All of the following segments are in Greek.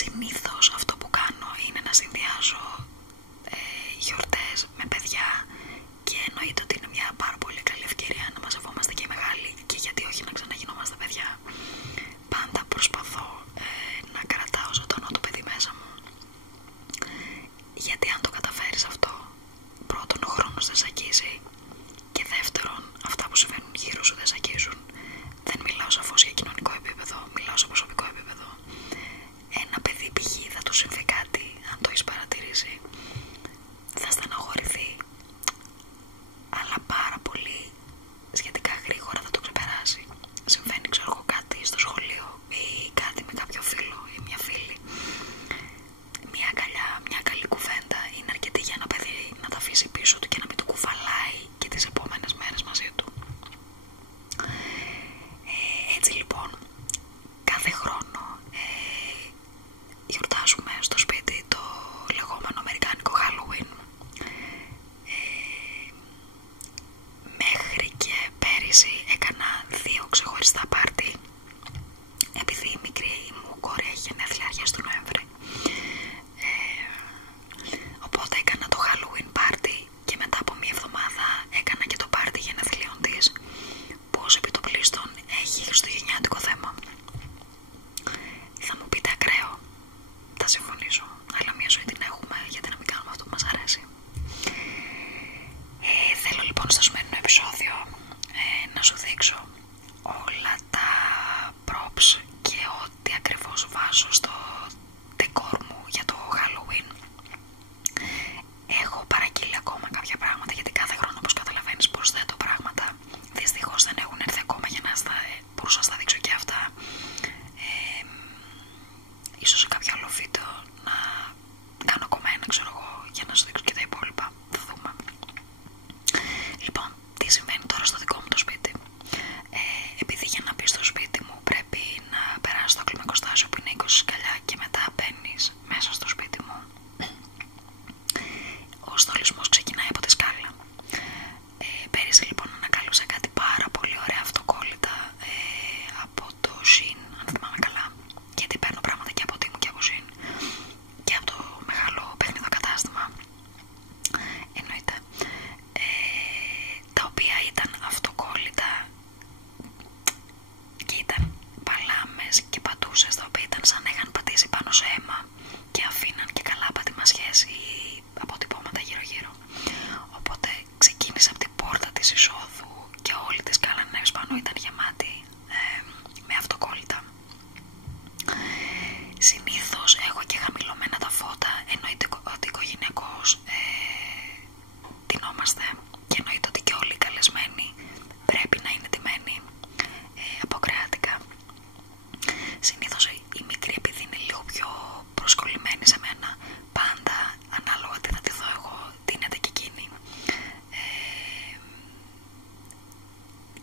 Συνήθως αυτό που κάνω είναι να συνδυάζω γιορτές με παιδιά και εννοείται ότι είναι μια πάρα πολύ καλή ευκαιρία να μαζευόμαστε και οι μεγάλοι και γιατί όχι να ξαναγινόμαστε παιδιά. Πάντα προσπαθώ να κρατάω ζωντανό το παιδί μέσα μου, γιατί αν το καταφέρεις αυτό, πρώτον ο χρόνος δεν σ' αγγίζει και δεύτερον αυτά που συμβαίνουν γύρω σου δεν σ' αγγίζουν. Δεν μιλάω σαφώς για κοινωνικό επίπεδο, μιλάω σε προσωπικό επίπεδο. Ένα παιδί π.χ. θα του συμβεί κάτι, αν το έχεις παρατηρήσει, θα στεναχωρηθεί, αλλά πάρα πολύ σχετικά γρήγορα θα το ξεπεράσει. Συμβαίνει ξέρω εγώ κάτι στο σχολείο ή κάτι με κάποιο φίλο ή μια φίλη, μια αγκαλιά, μια καλή κουβέντα είναι αρκετή για ένα παιδί να τα αφήσει πίσω του και να μην του κουβαλάει και τις επόμενες μέρες μαζί του. Έτσι λοιπόν, κάθε χρόνο γιορτάζουμε στο σπίτι το λεγόμενο αμερικάνικο Halloween. Μέχρι και πέρυσι έκανα 2 ξεχωριστά πάρτι, επειδή η μικρή μου κόρη έχει γενέθλια αρχές του Νοέμβρη. Οπότε έκανα το Halloween πάρτι και μετά από μία εβδομάδα έκανα και το πάρτι γενεθλίων της, που ως επιτοπλίστων έχει χριστουγεννιάτικο θέμα. Θα μου πείτε ακραίο, θα συμφωνήσω, αλλά μία ζωή την έχουμε, γιατί να μην κάνουμε αυτό που μας αρέσει. Θέλω λοιπόν στο σημερινό επεισόδιο να σου δείξω όλα τα props και ό,τι ακριβώς βάζω στο decor μου για το Halloween. Έχω παραγγείλει ακόμα κάποια πράγματα, γιατί κάθε χρόνο, όπως καταλαβαίνεις, προσθέτω πράγματα. Δυστυχώς δεν έχουν έρθει ακόμα για να μπορούσα να στα δείξω και αυτά. Ίσως σε κάποιο άλλο βίντεο να κάνω ακόμα ένα, ξέρω εγώ, για να σου δείξω και τα υπόλοιπα. Θα δούμε. Λοιπόν, τι συμβαίνει τώρα στο δικό μου το σπίτι. Επειδή για να μπει στο σπίτι μου πρέπει να περάσει το κλιμακοστάσιο που είναι 20 σκαλιά και μετά μπαίνεις μέσα στο σπίτι μου, ο στολισμός ξεκινάει από τη σκάλα. Πέρυσι λοιπόν ανακάλυψα κάτι πάρα πολύ ωραία αυτοκόλλητα από το Shein, αν θυμάμαι καλά, γιατί παίρνω πράγματα και από Temu και από Shein και από το μεγάλο παιχνίδο κατάστημα, εννοείται, τα οποία ήταν αυτοκόλλητα και ήταν παλάμες και πατούσες, τα οποία ήταν σαν να είχαν πατήσει πάνω σε αίμα και αφήναν και καλά πατημασιές ή αποτυπώματα γύρω γύρω. Οπότε ξεκίνησα από την πόρτα της εισόδου και όλη τη σκάλα πάνω ήταν γεμάτη με αυτοκόλλητα. Συνήθως έχω και χαμηλωμένα τα φώτα, εννοείται ότι οικογενειακώς ντυνόμαστε και εννοείται ότι και όλοι οι καλεσμένοι πρέπει να είναι ντυμένοι από κρεάτικα. Συνήθως η μικρή, επειδή είναι λίγο πιο προσκολλημένη σε μένα, πάντα ανάλογα τι θα τη δω εγώ, ντύνεται και εκείνη.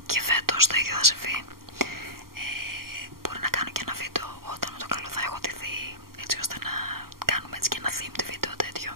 Και φέτος το ίδιο θα συμβεί. Μπορεί να κάνω και ένα βίντεο όταν το καλό θα έχω ντυθεί, έτσι ώστε να κάνουμε έτσι και ένα themed βίντεο τέτοιο.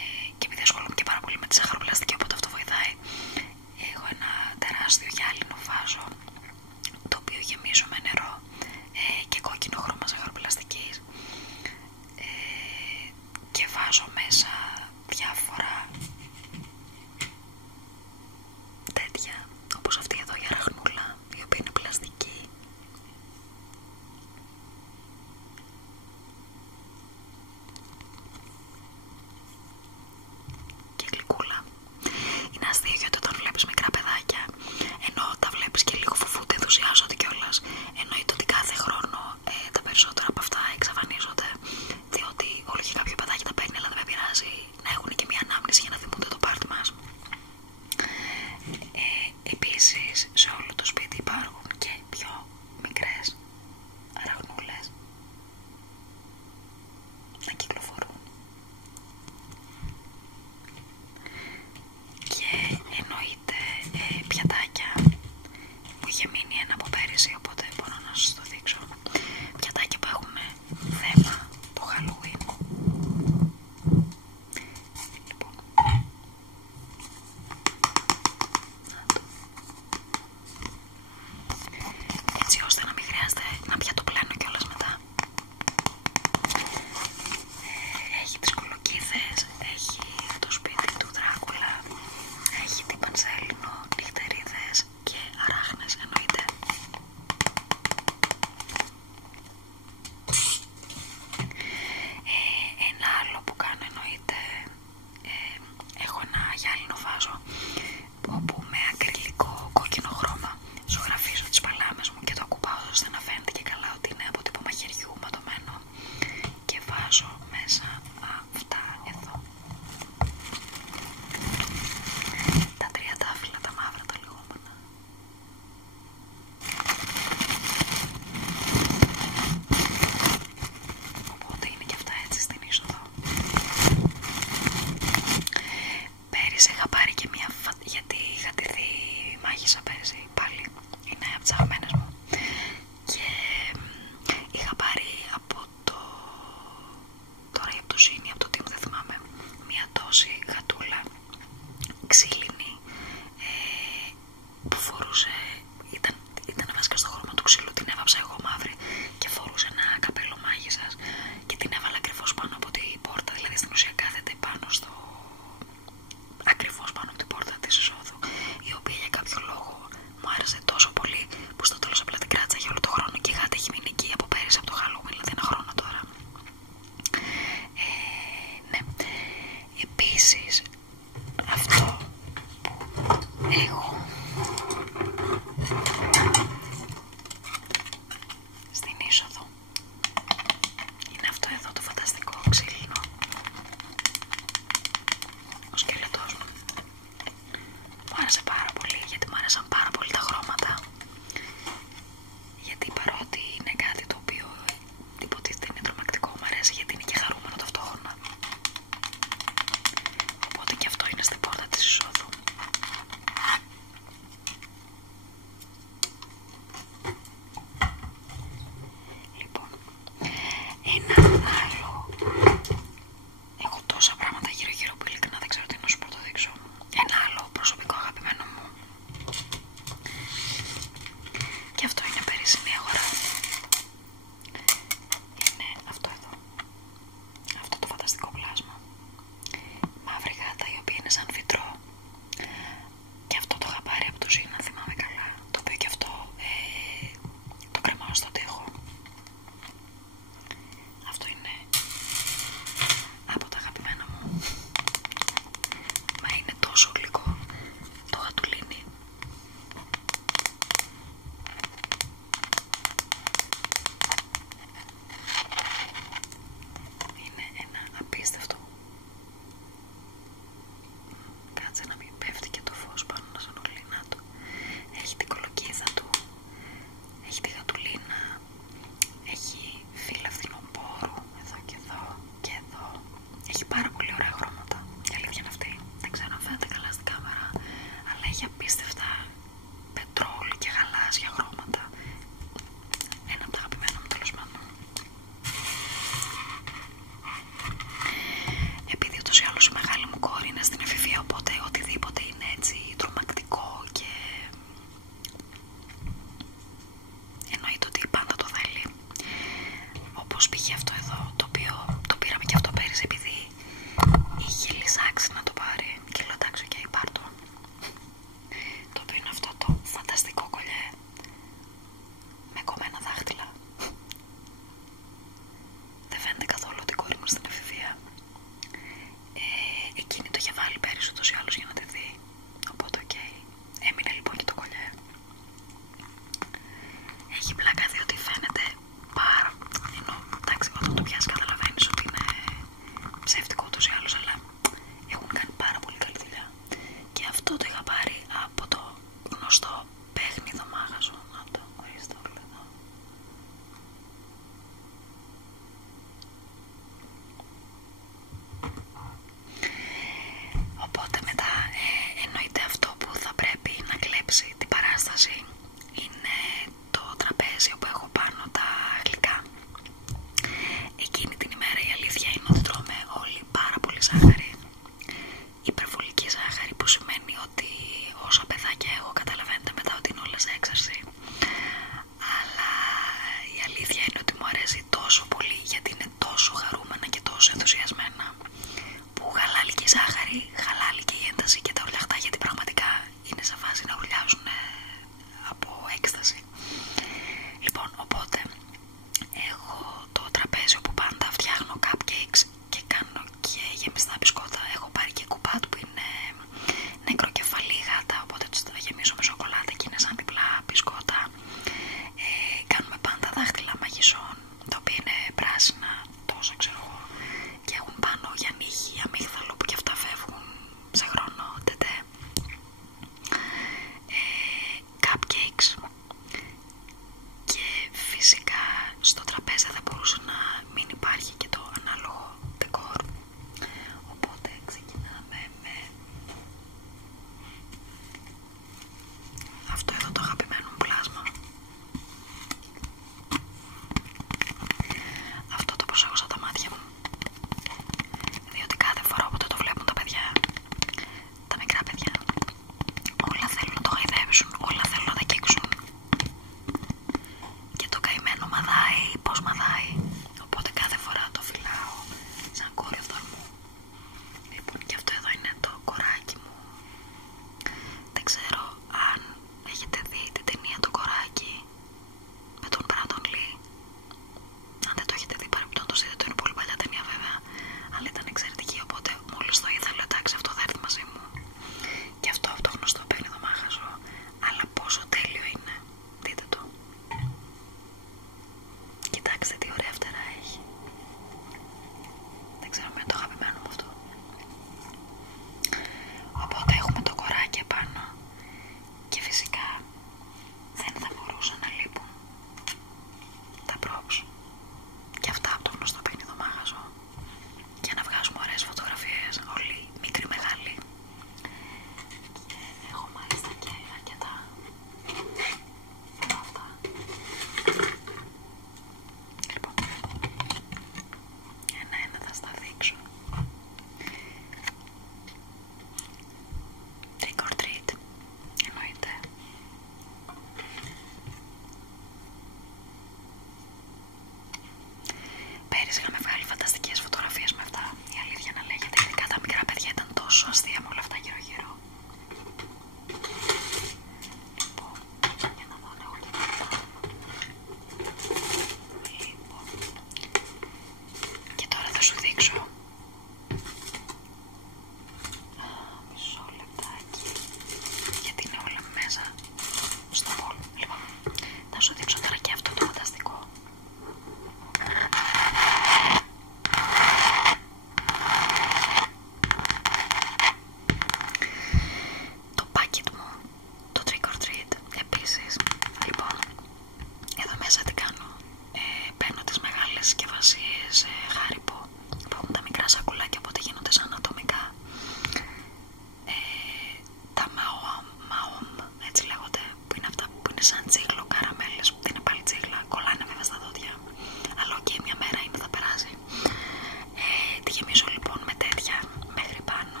γεμίζω λοιπόν με τέτοια μέχρι πάνω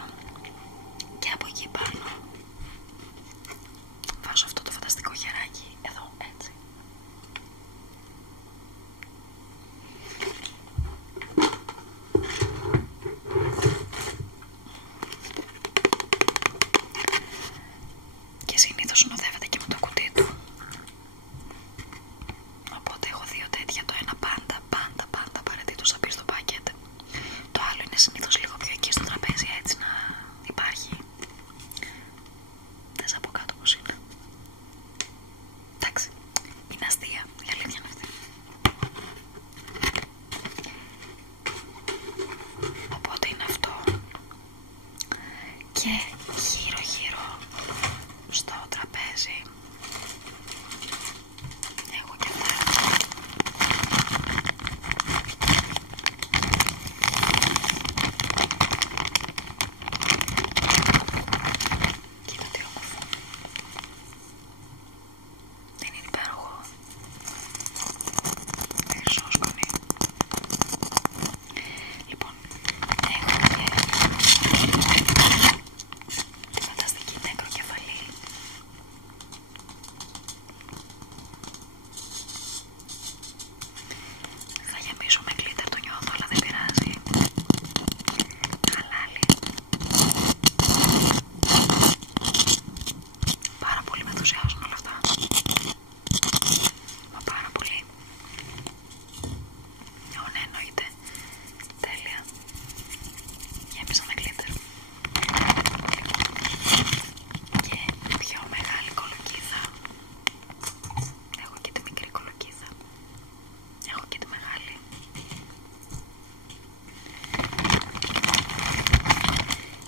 και από εκεί πάνω βάζω αυτό το φανταστικό χεράκι εδώ έτσι. Και συνήθως συνοδεύεται και με το κουτί του. Οπότε έχω δύο τέτοια, το ένα πάντα απαραίτητος θα μπει στο πάκετ. Το άλλο είναι συνήθως λίγο πιο εκεί στο τραπέζι, έτσι να υπάρχει. Δεν σας πω κάτω πως είναι. Εντάξει, είναι αστεία, η αλήθεια είναι αυτή. Οπότε είναι αυτό. Και γύρω γύρω στο τραπέζι έχω και αυτά. Κοίτα τι όμορφο. Δεν είναι υπέροχο? Χρυσόσκονη. Λοιπόν, έχω και φανταστική νεκροκεφαλή. Θα γεμίσω με γκλίτερ, το νιώθω, αλλά δεν πειράζει. Χαλάλι. Πάρα πολύ με ενθουσιάζουν όλα αυτά. Μα πάρα πολύ. Ναι, εννοείται. Τέλεια. Γέμισα με γκλίτερ. Και πιο μεγάλη κολοκύθα. Έχω και τη μικρή κολοκύθα. Έχω και τη μεγάλη.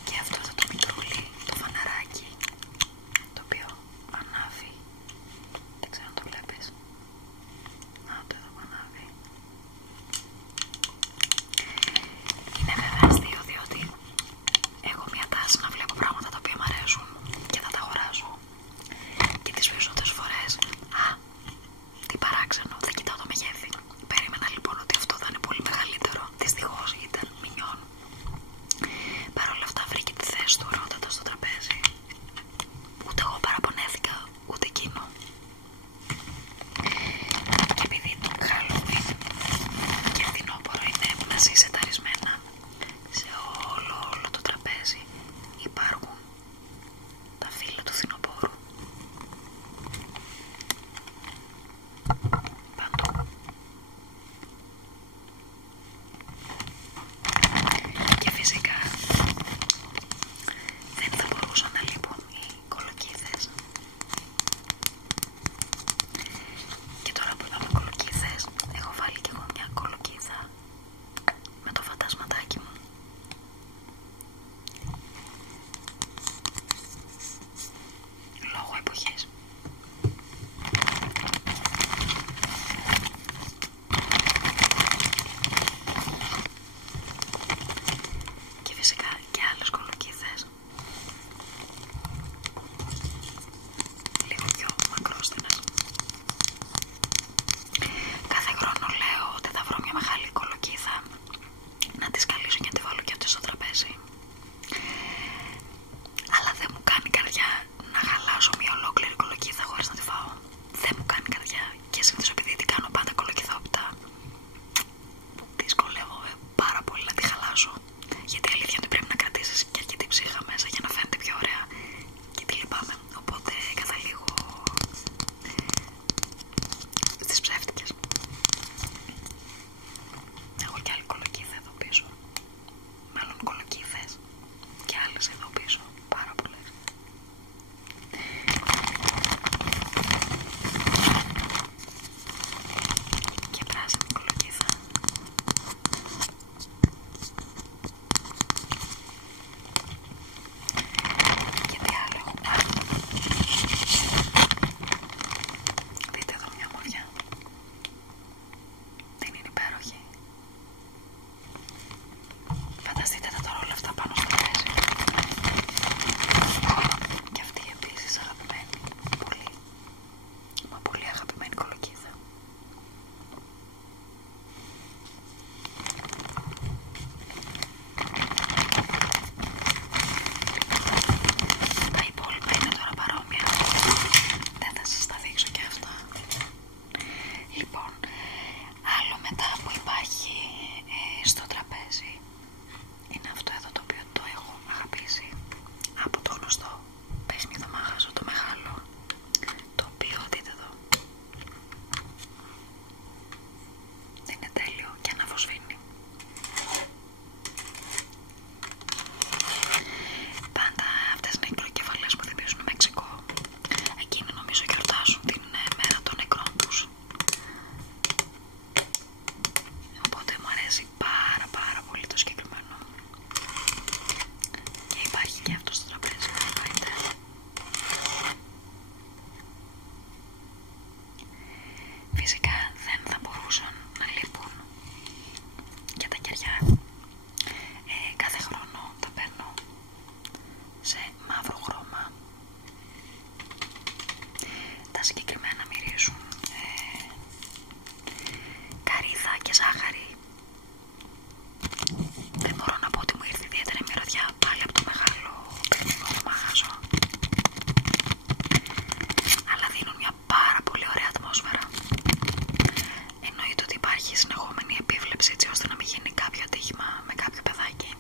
Και αυτό εδώ το μικρούλι, το φαναράκι, το οποίο ανάβει. Δεν ξέρω αν το βλέπεις. Να, το εδώ που ανάβει. Είναι βέβαια αστείο, διότι έχω μια τάση να βλέπω πράγματα τα οποία μου αρέσουν και θα τα αγοράσω. Και τις περισσότερες φορές, τι παράξενο, δεν κοιτάω το μεγέθη. Περίμενα λοιπόν ότι αυτό θα είναι πολύ μεγαλύτερο. Δυστυχώς ήταν μινιόν. Παρ' όλα αυτά βρήκε τη θέση του ωραιότατα στο τραπέζι. Ούτε εγώ παραπονέθηκα, ούτε εκείνο. Και επειδή το Halloween και φθινόπωρο είναι μαζί σεταρισμένα σε όλο το τραπέζι, υπάρχουν τα φύλλα του φθινοπόρου παντού. Και φυσικά δεν θα μπορούσαν να λείπουν οι κολοκύθες. Και τώρα που είπαμε κολοκύθες, έχω βάλει και εγώ μια κολοκύθα με το φαντασματάκι μου. Λόγω εποχής. Και φυσικά και άλλες κολοκύθες. Λίγο πιο μακρόστενες. Κάθε χρόνο λέω ότι θα βρω μια μεγάλη κολοκύθα να τη σκαλίσω και να τη βάλω και αυτή στο τραπέζι. Αλλά δεν μου κάνει καρδιά να χαλάσω μια ολόκληρη κολοκύθα χωρίς να τη φάω. Δεν μου κάνει καρδιά. Και συνήθως επειδή την κάνω πάντα κολοκυθόπιτα, δυσκολεύομαι πάρα πολύ να τη χαλάσω. Γιατί η αλήθεια είναι ότι πρέπει να υπάρχει και αυτό στο τραπέζι, εννοείται. Φυσικά δεν θα μπορούσαν να λείπουν και τα κεριά. Κάθε χρόνο τα παίρνω σε μαύρο χρώμα. Τα συγκεκριμένα μυρίζουν καρύδα και ζάχαρη. Δεν μπορώ να πω ότι μου ήρθε ιδιαίτερη μυρωδιά πάλι από το μεγάλο παιχνίδι το μαγαζό, αλλά δίνουν μια πάρα πολύ ωραία ατμόσφαιρα. Εννοείται ότι υπάρχει συνεχόμενη επίβλεψη έτσι ώστε να μην γίνει κάποιο ατύχημα με κάποιο παιδάκι.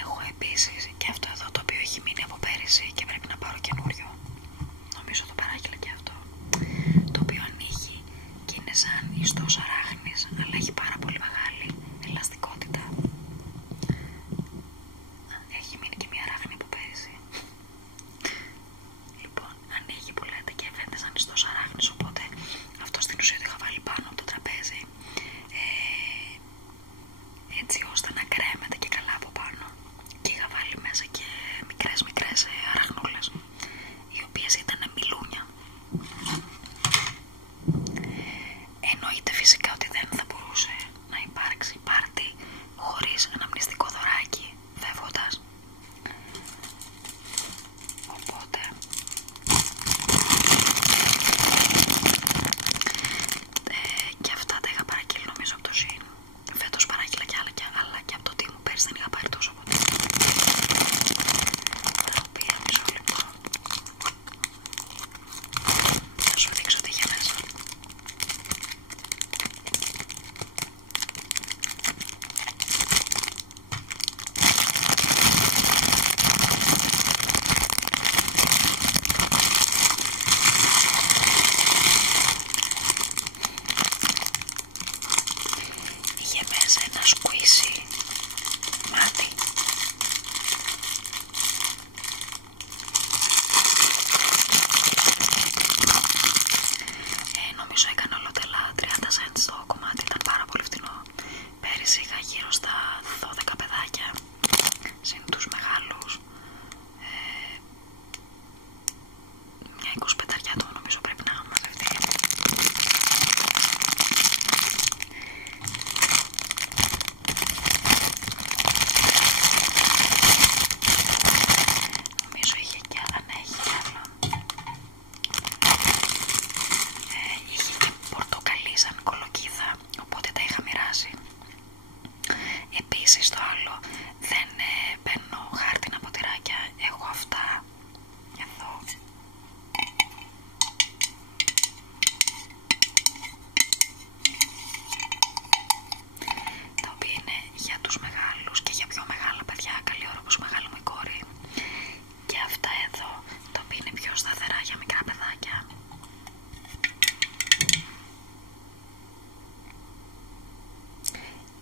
Έχω επίσης και αυτό εδώ το οποίο έχει μείνει από πέρυσι και πρέπει να πάρω καινούριο. Νομίζω το παράγγειλα και αυτό. Το οποίο ανοίγει και είναι σαν ιστός αράχνης, αλλά έχει πάρα πολύ μεγάλη ελαστικότητα. Έχει μείνει και μια αράχνη από πέρυσι. Λοιπόν, ανοίγει που λέτε και φαίνεται σαν ιστός αράχνης, οπότε αυτό στην ουσία το είχα βάλει πάνω από το τραπέζι, έτσι ώστε να κρέμεται και καλά από πάνω, και είχα βάλει μέσα και μικρές αραχνούλες, οι οποίες ήταν μιλούνια. Εννοείται φυσικά ότι δεν θα μπορούσε να υπάρξει πάρτι χωρίς αναμνηστικό δωράκι φεύγοντας, οπότε και αυτά τα είχα παραγγείλει νομίζω από το Shein. Φέτος παράγγειλα κι άλλα και από το Temu. Πέρυσι δεν είχα πάρει τόσο από το Temu. Τα οποία μισό λεπτό θα σου δείξω τι είχε μέσα. Είχε μέσα ένα squishy μάτι. Νομίζω έκανε ολοτελά 30 cents το κομμάτι, ήταν πάρα πολύ φτηνό. Πέρυσι είχα γύρω στα 12 παιδάκια, συν τους μεγάλους, μια 25 του νομίζω πρέπει να μαζευτεί. Νομίζω είχε και άλλα, ναι, είχε και άλλα. Είχε και πορτοκαλί σαν κολοκύθα, οπότε τα είχα μοιράσει. Επίσης το άλλο, δεν παίρνω χάρτινα ποτηράκια, έχω αυτά εδώ, τα οποία είναι για τους μεγάλους και για πιο μεγάλα παιδιά, καλή ώρα όπως μεγάλη μου η κόρη, και αυτά εδώ τα οποία είναι πιο σταθερά για μικρά παιδάκια.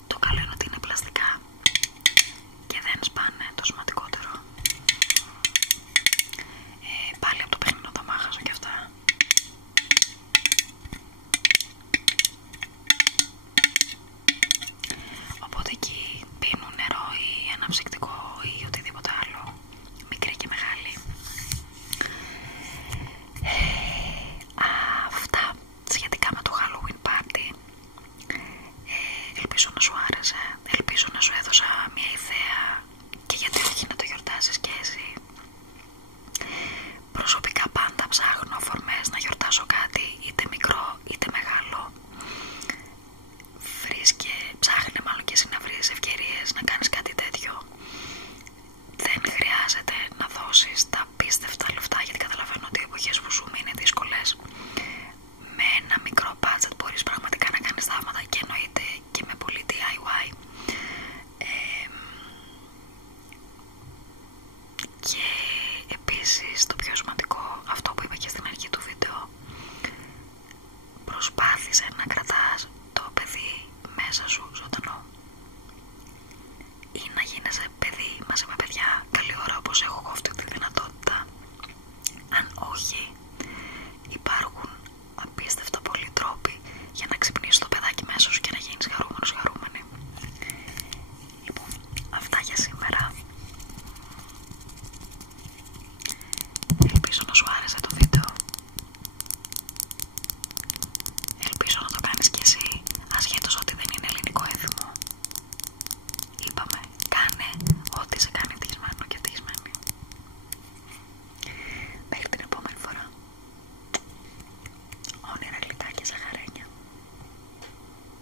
Το καλό είναι ότι είναι πλαστικά και δεν σπάνε, το σημαντικότερο. Πάλι από το παιχνίδι το μάχαζω και αυτά. Οπότε εκεί πίνουν νερό ή ένα ψυκτικό ή οτιδήποτε άλλο, μικρή και μεγάλη. Αυτά σχετικά με το Halloween party. Ελπίζω να σου άρεσε, ελπίζω να σου έδωσα μια ιδέα και γιατί όχι να το γιορτάσεις και εσύ. Προσωπικά πάντα ψάχνω αφορμές να γιορτάσω κάτι, είτε μικρό είτε μεγάλο. Ψάχνε μάλλον και εσύ να βρεις ευκαιρίες να κάνεις κάτι τέτοιο. Δεν χρειάζεται να δώσεις τα απίστευτα λεφτά, γιατί καταλαβαίνω ότι οι εποχές που ζούμε είναι δύσκολες. Με ένα μικρό budget μπορείς πραγματικά να κάνεις θαύματα, και εννοείται και με πολύ DIY. Και επίσης το πιο σημαντικό, αυτό που είπα και στην αρχή του βίντεο, προσπάθησε να κρατάς το παιδί μέσα σου ζωντανό, ή να γίνεσαι παιδί μαζί με παιδιά καλή ώρα όπως έχω εγώ αυτή τη δυνατότητα. Αν όχι,